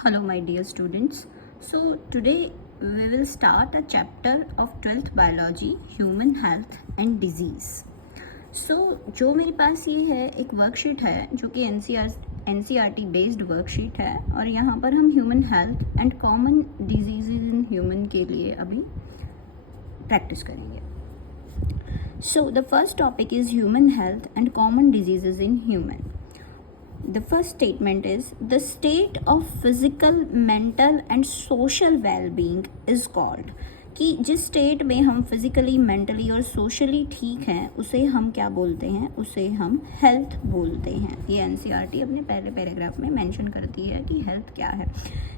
Hello, my dear students. So, today we will start a chapter of 12th Biology, Human Health and Disease. So, जो मेरे पास ये है एक worksheet है जो कि NCERT बेस्ड वर्कशीट है और यहाँ पर हम human health and common disease in human के लिए अभी प्रैक्टिस करेंगे. So, the first topic is human health and common diseases in human. The first statement is the state of physical, mental and social well-being is called कि जिस state में हम physically, mentally और socially ठीक हैं उसे हम क्या बोलते हैं, उसे हम हेल्थ बोलते हैं. ये एनसीईआरटी अपने पहले पैराग्राफ में मेंशन करती है कि हेल्थ क्या है.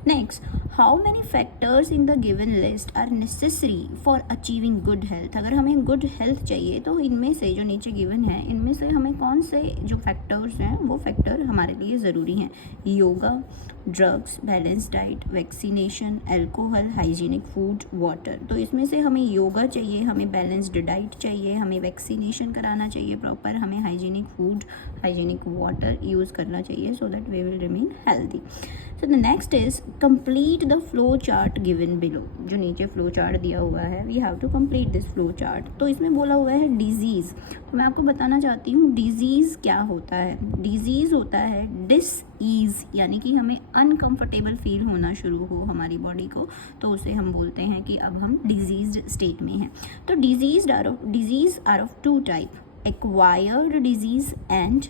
Next, how many factors in the given list are necessary for achieving good health. अगर हमें गुड हेल्थ चाहिए तो इनमें से जो नीचे गिवन है इनमें से हमें कौन से जो फैक्टर्स हैं वो फैक्टर हमारे लिए ज़रूरी हैं. Yoga, drugs, balance diet, vaccination, alcohol, hygienic food, water. तो इसमें से हमें योगा चाहिए, हमें बैलेंस्ड डाइट चाहिए, हमें वैक्सीनेशन कराना चाहिए प्रॉपर, हमें hygienic food, hygienic water use करना चाहिए so that we will remain healthy. So the next is complete the flow chart given below. जो नीचे फ्लो चार्ट दिया हुआ है we have to complete this flow chart. तो इसमें बोला हुआ है डिजीज़. तो मैं आपको बताना चाहती हूँ डिजीज़ क्या होता है. डिजीज़ होता है डिसईज़, यानी कि हमें अनकंफर्टेबल फील होना शुरू हो हमारी बॉडी को तो उसे हम बोलते हैं कि अब हम डिजीज्ड स्टेट में हैं. तो diseases are of two type, acquired disease and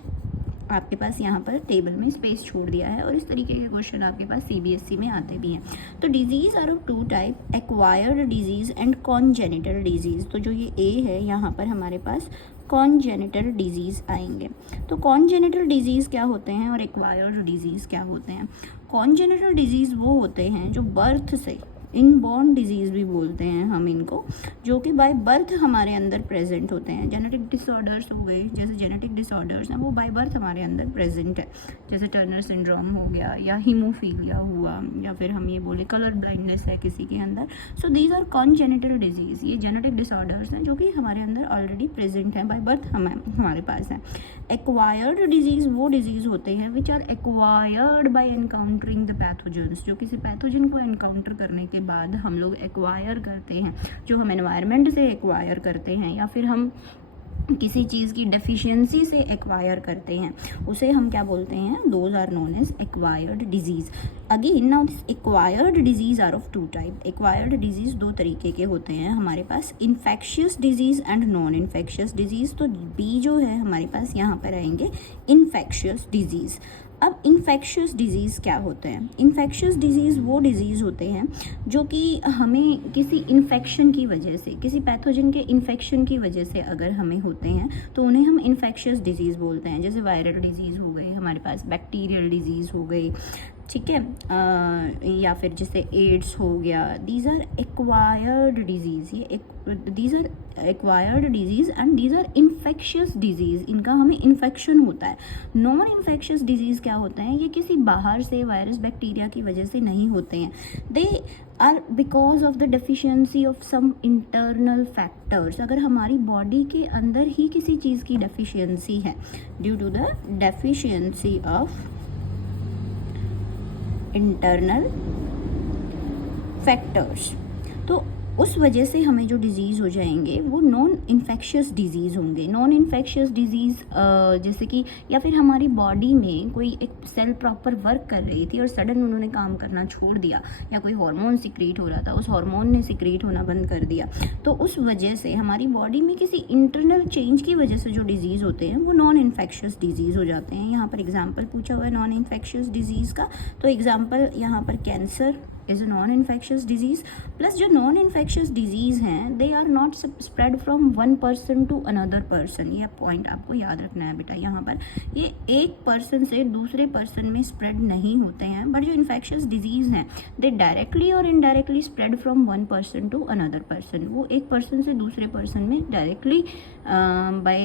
आपके पास यहाँ पर टेबल में स्पेस छोड़ दिया है और इस तरीके के क्वेश्चन आपके पास CBSE में आते भी हैं. तो diseases are of two type, acquired disease and congenital disease. तो जो ये ए है यहाँ पर हमारे पास कॉन्जेनिटल डिजीज़ आएंगे. तो कॉन्जेनिटल डिजीज़ क्या होते हैं और एक्वायर्ड डिजीज़ क्या होते हैं. कॉन्जेनिटल डिजीज़ वो होते हैं जो बर्थ से, इनबॉर्न डिजीज़ भी बोलते हैं हम इनको, जो कि बाय बर्थ हमारे अंदर प्रेजेंट होते हैं. जेनेटिक डिसऑर्डर्स हो गए, जैसे जेनेटिक डिसऑर्डर्स हैं वो बाय बर्थ हमारे अंदर प्रेजेंट है, जैसे टर्नर सिंड्रोम हो गया या हीमोफीलिया हुआ या फिर हम ये बोले कलर ब्लाइंडनेस है किसी के अंदर. So these are congenital disease. ये जेनेटिक डिसऑर्डर्स हैं जो कि हमारे अंदर ऑलरेडी प्रेजेंट हैं, बाय बर्थ हमारे पास हैं. एक्वायर्ड डिजीज़ वो डिजीज़ होते हैं which are acquired by encountering the pathogens. जो किसी पैथोजन को एनकाउंटर करने के बाद हम लोग एक्वायर करते हैं, जो हम एनवायरनमेंट से एक्वायर करते हैं या फिर हम किसी चीज़ की डेफिशिएंसी से एक्वायर करते हैं, उसे हम क्या बोलते हैं, those are known as acquired disease. Again now this acquired disease are of two type. Acquired disease दो तरीके के होते हैं हमारे पास, infectious disease and non infectious disease. तो बी जो है हमारे पास यहाँ पर आएंगे इन्फेक्शियस डिजीज़. अब इन्फेक्शियस डिजीज़ क्या होते हैं. इन्फेक्शियस डिजीज़ वो डिजीज़ होते हैं जो कि हमें किसी इन्फेक्शन की वजह से, किसी पैथोजन के इन्फेक्शन की वजह से अगर हमें होते हैं तो उन्हें हम इन्फेक्शियस डिजीज़ बोलते हैं. जैसे वायरल डिजीज़ हो गई हमारे पास, बैक्टीरियल डिजीज़ हो गई, ठीक है, या फिर जैसे एड्स हो गया. These are acquired disease. These are acquired disease and these are infectious disease. इनका हमें इन्फेक्शन होता है. नॉन इन्फेक्शियस डिजीज़ क्या होते हैं, ये किसी बाहर से वायरस बैक्टीरिया की वजह से नहीं होते हैं. They are because of the deficiency of some internal factors. अगर हमारी बॉडी के अंदर ही किसी चीज़ की डेफिशिएंसी है, due to the deficiency of internal factors, तो उस वजह से हमें जो डिजीज़ हो जाएंगे वो नॉन इन्फेक्शियस डिजीज़ होंगे. नॉन इन्फेक्शियस डिजीज़ जैसे कि या फिर हमारी बॉडी में कोई एक सेल प्रॉपर वर्क कर रही थी और सडन उन्होंने काम करना छोड़ दिया, या कोई हार्मोन सिक्रीट हो रहा था, उस हार्मोन ने सिक्रीट होना बंद कर दिया, तो उस वजह से हमारी बॉडी में किसी इंटरनल चेंज की वजह से जो डिजीज़ होते हैं वो नॉन इन्फेक्शियस डिजीज़ हो जाते हैं. यहाँ पर एग्जाम्पल पूछा हुआ है नॉन इन्फेक्शियस डिजीज़ का, तो एग्जाम्पल यहाँ पर cancer is a non infectious disease. Plus जो नॉन इन्फेक्शियस डिजीज़ हैं they are not spread from one person to another person. ये पॉइंट आपको याद रखना है बेटा. यहाँ पर ये एक पर्सन से दूसरे पर्सन में स्प्रेड नहीं होते हैं, बट जो इन्फेक्शियस डिजीज़ हैं दे डायरेक्टली और indirectly spread from one person to another person. वो एक पर्सन से दूसरे पर्सन में directly by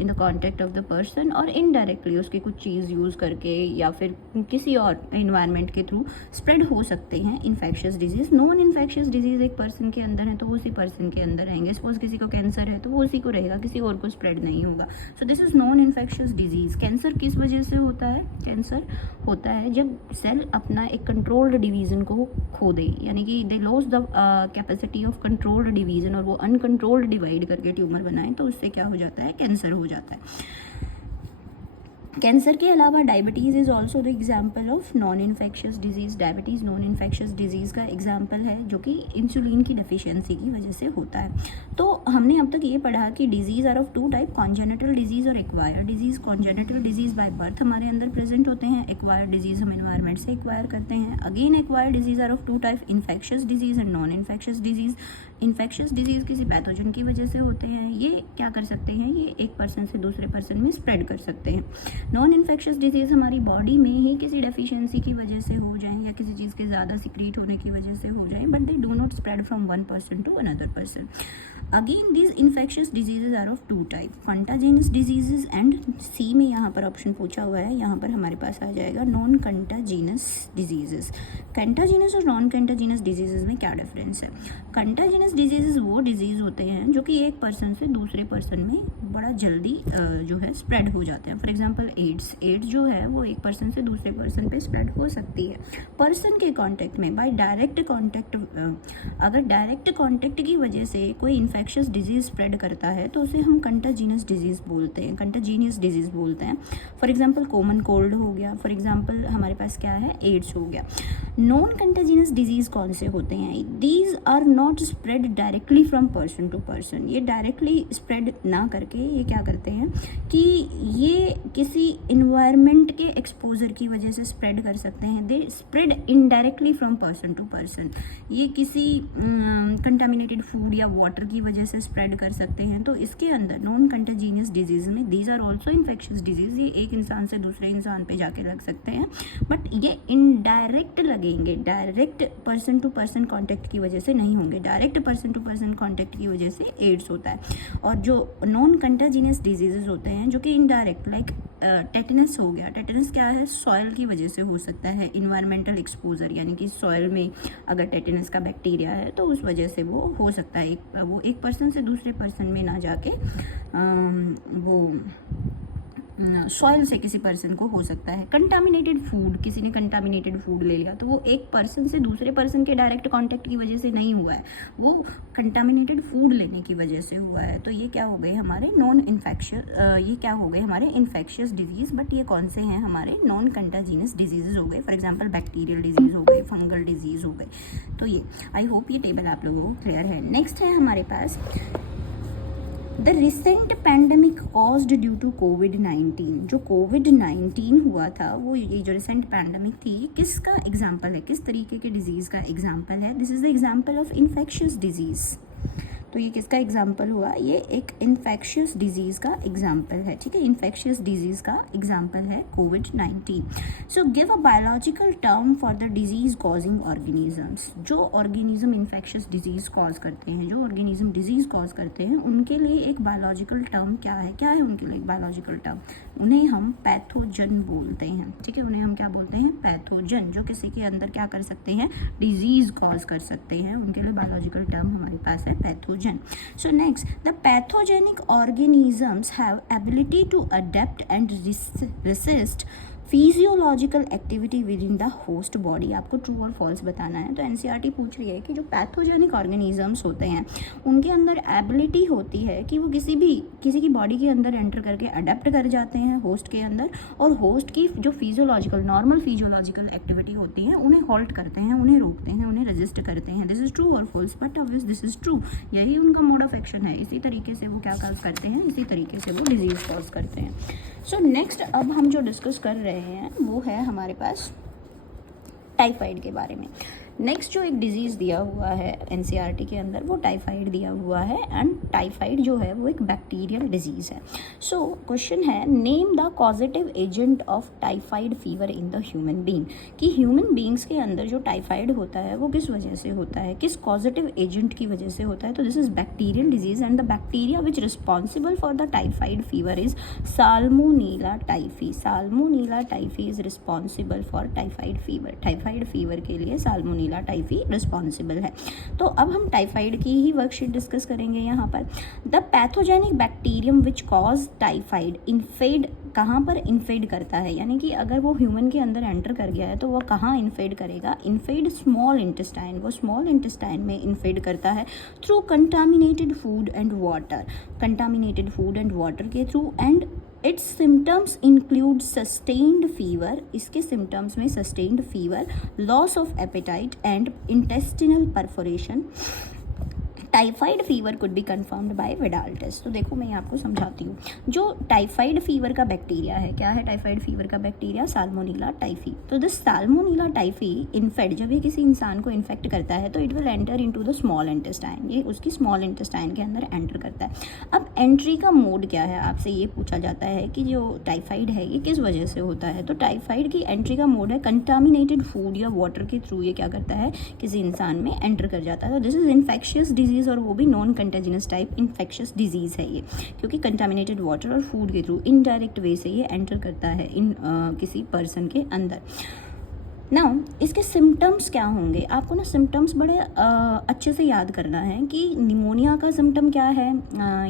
in the contact of the person, और इनडायरेक्टली उसकी कुछ चीज़ यूज़ करके या फिर किसी और इन्वायरमेंट के थ्रू स्प्रेड हो सकते हैं infectious disease. Non infectious disease एक पर्सन के अंदर है तो वो उसी पर्सन के अंदर रहेंगे। सपोज किसी को कैंसर है तो वो उसी को रहेगा, किसी और को स्प्रेड नहीं होगा। So this is non infectious disease. Cancer किस वजह से होता है? कैंसर होता है जब सेल अपना एक कंट्रोल्ड डिवीज़न को खो दे, यानी कि they loss the capacity of controlled division, और वो अनकंट्रोल्ड डिवाइड करके ट्यूमर बनाए, तो उससे क्या हो जाता है? कैंसर हो जाता है। कैंसर के अलावा diabetes is also the example of non infectious disease. Diabetes non infectious disease का एग्जाम्पल है जो कि इंसुलिन की डेफिशिएंसी की वजह से होता है। तो हमने अब तक ये पढ़ा कि disease are of two type, congenital disease और acquired disease. Congenital disease by birth हमारे अंदर प्रेजेंट होते हैं, एक्वायर्ड डिजीज़ हम इन्वायरमेंट से एक्वायर करते हैं। Again acquired disease are of two type, infectious disease and non infectious disease. Infectious disease किसी पैथोजन की वजह से होते हैं, ये क्या कर सकते हैं? ये एक पर्सन से दूसरे पर्सन में स्प्रेड कर सकते हैं। नॉन इन्फेक्शियस डिजीज़ हमारी बॉडी में ही किसी डेफिशिएंसी की वजह से हो जाएं या किसी चीज़ के ज़्यादा सिक्रीट होने की वजह से हो जाएं, but they do not spread from one person to another person. Again these infectious diseases are of two type, contagious diseases and C में यहाँ पर ऑप्शन पूछा हुआ है, यहाँ पर हमारे पास आ जाएगा नॉन कंटाजिनस डिजीजेज। कंटाजिनस और नॉन कंटाजिनस डिजीजेज में क्या डिफरेंस है? कंटाजिनस डिजीजेज वो डिजीज़ होते हैं जो कि एक पर्सन से दूसरे पर्सन में बड़ा जल्दी जो है स्प्रेड हो जाते हैं। फॉर एग्जांपल एड्स जो है वो एक पर्सन से दूसरे पर्सन पे स्प्रेड हो सकती है पर्सन के कांटेक्ट में, बाय डायरेक्ट कांटेक्ट। अगर डायरेक्ट कांटेक्ट की वजह से कोई इन्फेक्शियस डिजीज़ स्प्रेड करता है तो उसे हम कंटाजिनस डिजीज़ बोलते हैं, कंटाजीनियस डिजीज़ बोलते हैं। फॉर एग्जांपल कॉमन कोल्ड हो गया, फॉर एग्जांपल हमारे पास क्या है? एड्स हो गया। नॉन कंटाजिनस डिजीज़ कौन से होते हैं? These are not spread directly from person to person. ये डायरेक्टली स्प्रेड ना करके ये क्या करते हैं कि ये किसी इन्वायरमेंट के एक्सपोजर की वजह से स्प्रेड कर सकते हैं। They spread indirectly from person to person. ये किसी कंटामिनेटेड फूड या वाटर की वजह से स्प्रेड कर सकते हैं। तो इसके अंदर नॉन कंटाजीनियस डिजीज़ में these are also infectious disease. ये एक इंसान से दूसरे इंसान पे जाके लग सकते हैं, बट ये इनडायरेक्ट लगेंगे, direct person to person contact की वजह से नहीं होंगे। Direct person to person contact की वजह से एड्स होता है। और जो नॉन कंटाजीनियस डिजीजेज होते हैं जो कि इनडायरेक्ट, लाइक टेटनस हो गया। टेटनस क्या है? सॉइल की वजह से हो सकता है, इन्वायरमेंटल एक्सपोजर, यानी कि सॉइल में अगर टेटनस का बैक्टीरिया है तो उस वजह से वो हो सकता है, वो एक पर्सन से दूसरे पर्सन में ना जाके वो सॉइल से किसी पर्सन को हो सकता है। कंटामिनेटेड फूड, किसी ने कंटामिनेटेड फूड ले लिया तो वो एक पर्सन से दूसरे पर्सन के डायरेक्ट कांटेक्ट की वजह से नहीं हुआ है, वो कंटामिनेटेड फूड लेने की वजह से हुआ है। तो ये क्या हो गए हमारे नॉन इन्फेक्शियस, ये क्या हो गए हमारे इन्फेक्शियस डिजीज़, बट ये कौन से हैं? हमारे नॉन कंटाजिनस डिजीज़ हो गए। फॉर एग्जाम्पल बैक्टीरियल डिजीज़ हो गए, फंगल डिजीज़ हो गए। तो ये आई होप ये टेबल आप लोगों को क्लियर है। नेक्स्ट है हमारे पास the recent pandemic caused due to कोविड-19। जो कोविड-19 हुआ था, वो ये जो रिसेंट पैंडमिक थी, किसका एग्जाम्पल है? किस तरीके के डिजीज़ का एग्जाम्पल है? This is the example of infectious disease. तो ये किसका एग्जाम्पल हुआ? ये एक इन्फेक्शियस डिजीज़ का एग्जाम्पल है, ठीक है। इन्फेक्शियस डिजीज़ का एग्जाम्पल है कोविड-19। So give a biological term for the disease causing organisms. जो ऑर्गेनिज्म इन्फेक्शियस डिजीज़ कॉज करते हैं, जो ऑर्गेनिज्म डिजीज़ कॉज करते हैं, उनके लिए एक बायोलॉजिकल टर्म क्या है? क्या है उनके लिए एक बायोलॉजिकल टर्म? उन्हें हम पैथोजन बोलते हैं, ठीक है। उन्हें हम क्या बोलते हैं? पैथोजन। जो किसी के अंदर क्या कर सकते हैं? डिजीज़ कॉज कर सकते हैं, उनके लिए बायोलॉजिकल टर्म हमारे पास है pathogen. So next, the pathogenic organisms have ability to adapt and resist physiological activity with in the host body. आपको ट्रू और फॉल्स बताना है। तो एनसीईआरटी पूछ रही है कि जो पैथोजेनिक ऑर्गेनिजम्स होते हैं उनके अंदर एबिलिटी होती है कि वो किसी की बॉडी के अंदर एंटर करके अडेप्ट कर जाते हैं होस्ट के अंदर, और होस्ट की जो फिजियोलॉजिकल, नॉर्मल फिजियोलॉजिकल एक्टिविटी होती है उन्हें हॉल्ट करते हैं, उन्हें रोकते हैं, उन्हें रेजिस्ट करते हैं। दिस इज़ ट्रू और false, but obvious this is true. यही उनका मोड ऑफ एक्शन है। इसी तरीके से वो क्या करते हैं? इसी तरीके से वो डिजीज़ कॉज करते हैं। सो नेक्स्ट अब हम जो डिस्कस कर रहे हैं वो है हमारे पास टाइफाइड के बारे में। नेक्स्ट जो एक डिजीज़ दिया हुआ है एनसीईआरटी के अंदर वो टाइफाइड दिया हुआ है, एंड टाइफाइड जो है वो एक बैक्टीरियल डिजीज़ है। सो क्वेश्चन है, name the causative agent of typhoid fever in the human being, कि ह्यूमन बीइंग्स के अंदर जो टाइफाइड होता है वो किस वजह से होता है, किस कॉजेटिव एजेंट की वजह से होता है। तो this is bacterial disease and the bacteria which responsible for the typhoid fever is salmonella typhi. Salmonella typhi is responsible for typhoid fever. Typhoid fever के लिए साल्मोनेला टाइफी रिस्पॉन्सिबल है। तो अब हम टाइफाइड की ही वर्कशीट डिस्कस करेंगे यहाँ पर। The pathogenic bacterium which cause typhoid infect, कहाँ पर इन्फेड करता है, यानी कि अगर वो ह्यूमन के अंदर एंटर कर गया है तो वो कहाँ इन्फेड करेगा, इन्फेड स्मॉल इंटेस्टाइन, वो स्मॉल इंटेस्टाइन में इन्फेड करता है through contaminated food and water, contaminated food and water के through. And its symptoms include sustained fever, इसके सिम्टम्स में sustained fever, loss of appetite and intestinal perforation. Typhoid fever could be confirmed by Widal test. तो देखो मैं आपको समझाती हूँ। जो टाइफाइड फीवर का बैक्टीरिया है, क्या है टाइफाइड फीवर का बैक्टीरिया, साल्मोनेला टाइफी। तो दिस साल्मोनेला टाइफी इन्फेक्ट, जब ये किसी इंसान को इन्फेक्ट करता है तो it will enter into the small intestine, ये उसकी स्मॉल इंटेस्टाइन के अंदर एंटर करता है। अब एंट्री का मोड क्या है, आपसे ये पूछा जाता है कि जो टाइफाइड है ये किस वजह से होता है। तो टाइफाइड की एंट्री का मोड है कंटामिनेटेड फूड या वाटर के थ्रू, ये क्या करता है, किसी इंसान में एंटर कर जाता है। तो दिस इज इन्फेक्शियस डिजीज, और वो भी नॉन कंटेजिनस टाइप इन्फेक्शियस डिजीज़ है ये, क्योंकि कंटामिनेटेड वाटर और फूड के थ्रू इनडायरेक्ट वे से ये एंटर करता है किसी पर्सन के अंदर। नाउ इसके सिम्टम्स क्या होंगे, आपको ना सिम्टम्स बड़े अच्छे से याद करना है कि निमोनिया का सिम्टम क्या है,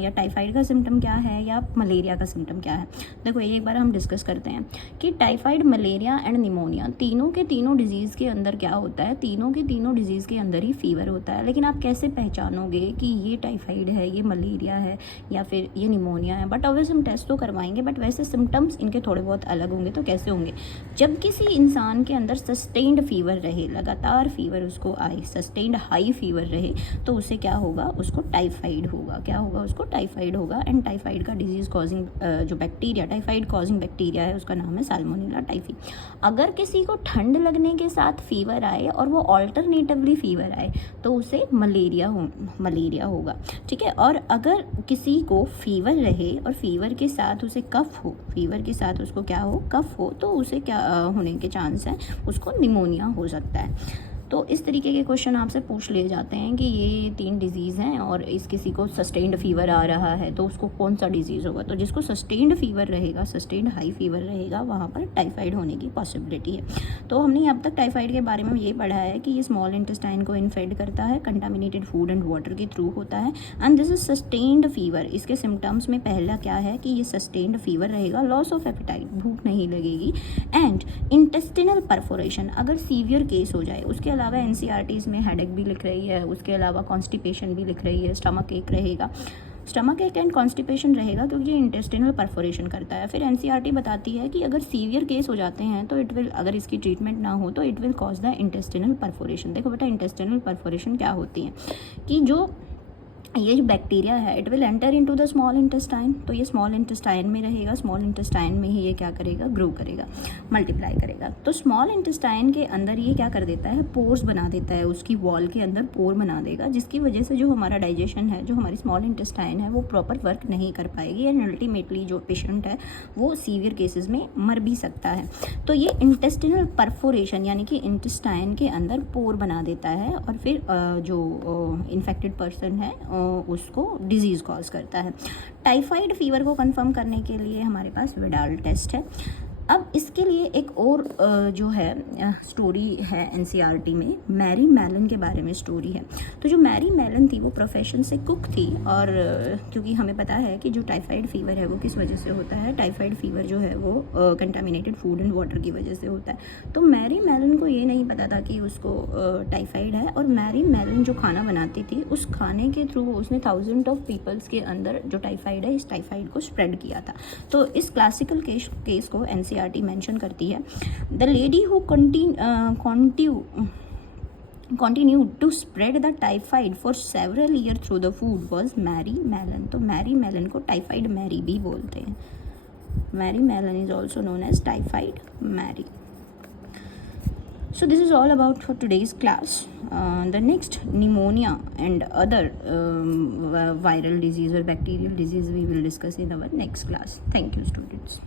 या टाइफाइड का सिम्टम क्या है, या मलेरिया का सिम्टम क्या है। देखो एक बार हम डिस्कस करते हैं कि टाइफाइड, मलेरिया एंड निमोनिया तीनों के तीनों डिजीज़ के अंदर क्या होता है, तीनों के तीनों डिजीज़ के अंदर ही फीवर होता है। लेकिन आप कैसे पहचानोगे कि ये टाइफाइड है, ये मलेरिया है, या फिर ये निमोनिया है। बट ऑब्वियस हम टेस्ट तो करवाएंगे, बट वैसे सिम्टम्स इनके थोड़े बहुत अलग होंगे। तो कैसे होंगे, जब किसी इंसान के अंदर सस्टेन्ड फीवर रहे, लगातार फीवर उसको आए, सस्टेन्ड हाई फीवर रहे, तो उसे क्या होगा, उसको टाइफाइड होगा। क्या होगा, उसको टाइफाइड होगा। एंड टाइफाइड का डिजीज कॉजिंग जो बैक्टीरिया, टाइफाइड कॉजिंग बैक्टीरिया है, उसका नाम है साल्मोनेला टाइफी। अगर किसी को ठंड लगने के साथ फीवर आए और वो ऑल्टरनेटिवली फीवर आए तो उसे मलेरिया होगा, ठीक है। और अगर किसी को फीवर रहे और फीवर के साथ उसे कफ हो, फीवर के साथ उसको क्या हो, कफ हो, तो उसे क्या होने के चांस हैं, उसको निमोनिया हो सकता है। तो इस तरीके के क्वेश्चन आपसे पूछ लिए जाते हैं कि ये 3 डिजीज़ हैं और इस किसी को सस्टेन्ड फीवर आ रहा है तो उसको कौन सा डिजीज़ होगा। तो जिसको सस्टेन्ड फीवर रहेगा, सस्टेन्ड हाई फीवर रहेगा, वहाँ पर टाइफाइड होने की पॉसिबिलिटी है। तो हमने अब तक टाइफाइड के बारे में ये पढ़ा है कि ये स्मॉल इंटेस्टाइन को इन्फेक्ट करता है, कंटामिनेटेड फूड एंड वाटर के थ्रू होता है, and this is sustained fever. इसके सिम्टम्स में पहला क्या है कि ये सस्टेन्ड फीवर रहेगा, लॉस ऑफ एपेटाइट, भूख नहीं लगेगी, एंड इंटेस्टिनल परफोरेशन अगर सीवियर केस हो जाए। उसके अलावा एनसीईआरटीज़ में हेडेक भी लिख रही है, उसके अलावा कॉन्स्टिपेशन भी लिख रही है, स्टमक एक रहेगा, स्टमक एक एंड कॉन्स्टिपेशन रहेगा क्योंकि ये इंटेस्टिनल परफोरेशन करता है। फिर एनसीईआरटी बताती है कि अगर सीवियर केस हो जाते हैं तो इट विल, अगर इसकी ट्रीटमेंट ना हो तो it will cause the intestinal perforation. देखो बेटा इंटेस्टिनल परफोरेशन क्या होती है कि जो ये जो बैक्टीरिया है it will enter into the small intestine, तो ये स्मॉल इंटेस्टाइन में रहेगा, स्मॉल इंटेस्टाइन में ही ये क्या करेगा, ग्रो करेगा, मल्टीप्लाई करेगा। तो स्मॉल इंटेस्टाइन के अंदर ये क्या कर देता है, पोर्स बना देता है, उसकी वॉल के अंदर पोर बना देगा, जिसकी वजह से जो हमारा डाइजेशन है, जो हमारी स्मॉल इंटेस्टाइन है, वो प्रॉपर वर्क नहीं कर पाएगी एंड अल्टीमेटली जो पेशेंट है वो सीवियर केसेस में मर भी सकता है। तो ये इंटेस्टिनल परफोरेशन यानी कि इंटेस्टाइन के अंदर पोर बना देता है और फिर जो इन्फेक्टेड पर्सन है उसको डिजीज़ कॉज करता है। टाइफाइड फीवर को कंफर्म करने के लिए हमारे पास विडाल टेस्ट है। अब इसके लिए एक और जो है स्टोरी है एनसीईआरटी में, मैरी मैलन के बारे में स्टोरी है। तो जो मैरी मैलन थी वो प्रोफेशन से कुक थी, और क्योंकि हमें पता है कि जो टाइफाइड फीवर है वो किस वजह से होता है, टाइफाइड फीवर जो है वो कंटामिनेटेड फूड एंड वाटर की वजह से होता है। तो मैरी मैलन को ये नहीं पता था कि उसको टाइफाइड है, और मैरी मैलन जो खाना बनाती थी उस खाने के थ्रू उसने 1000 ऑफ पीपल्स के अंदर जो टाइफाइड है, इस टाइफाइड को स्प्रेड किया था। तो इस क्लासिकल केस को एनसीईआरटी मेंशन करती है। The lady who continued to spread the typhoid for several years through the food was Mary Mallon. तो मैरी मैलन को टाइफाइड मैरी भी बोलते हैं। Mary Mallon is also known as typhoid Mary. So this is all about for today's class. The next pneumonia and other viral disease or bacterial disease we will discuss in our next class. Thank you, students.